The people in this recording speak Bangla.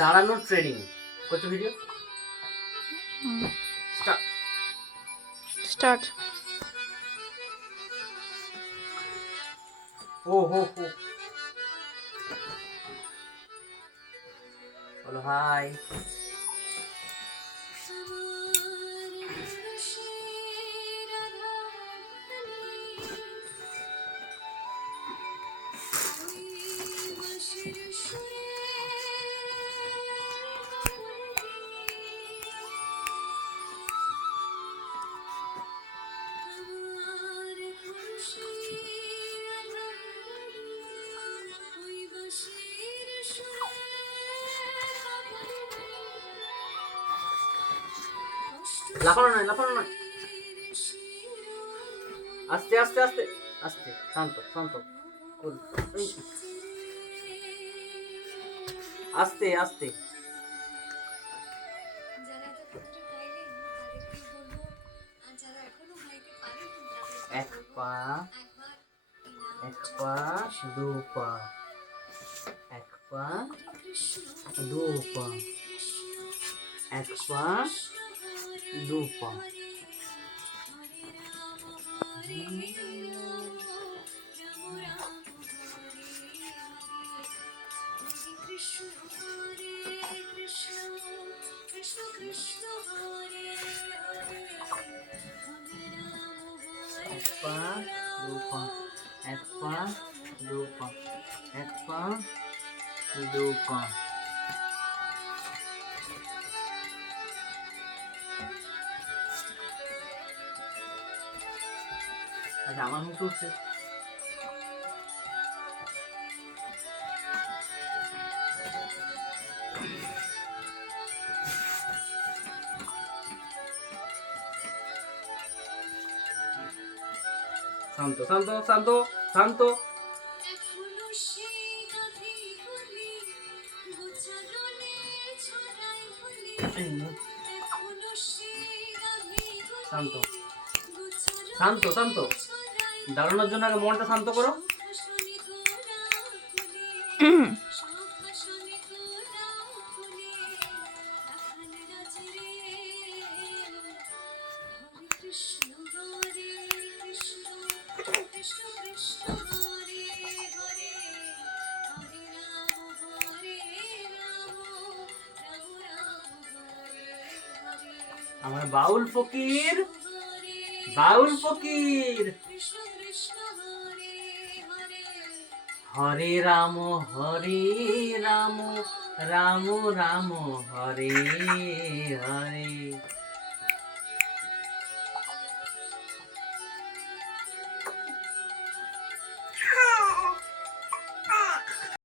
দাঁড়ানোর ট্রেনিং করছো ভিডিও স্টার্ট। ও হো হো বলো হাই। লাফানো নয়, লাফানো নয়, আস্তে আস্তে আস্তে আস্তে, শান্ত শান্ত, আস্তে আস্তে। এক পা, এক পা, দু পা, এক পা, দু পা, এক পা, দু পা। এক পা, দু পা, এক পা, দু পা, এক পা, দু পা। আচ্ছা, আমার মুখ উঠছে। শান্ত শান্ত শান্ত শান্ত। শান্ত শান্ত শান্ত। দাঁড়ানোর জন্য আগে মনটা শান্ত করো। আমার বাউল ফকির, বাউল ফকির। হরে রাম রাম রাম রাম হরে হরে।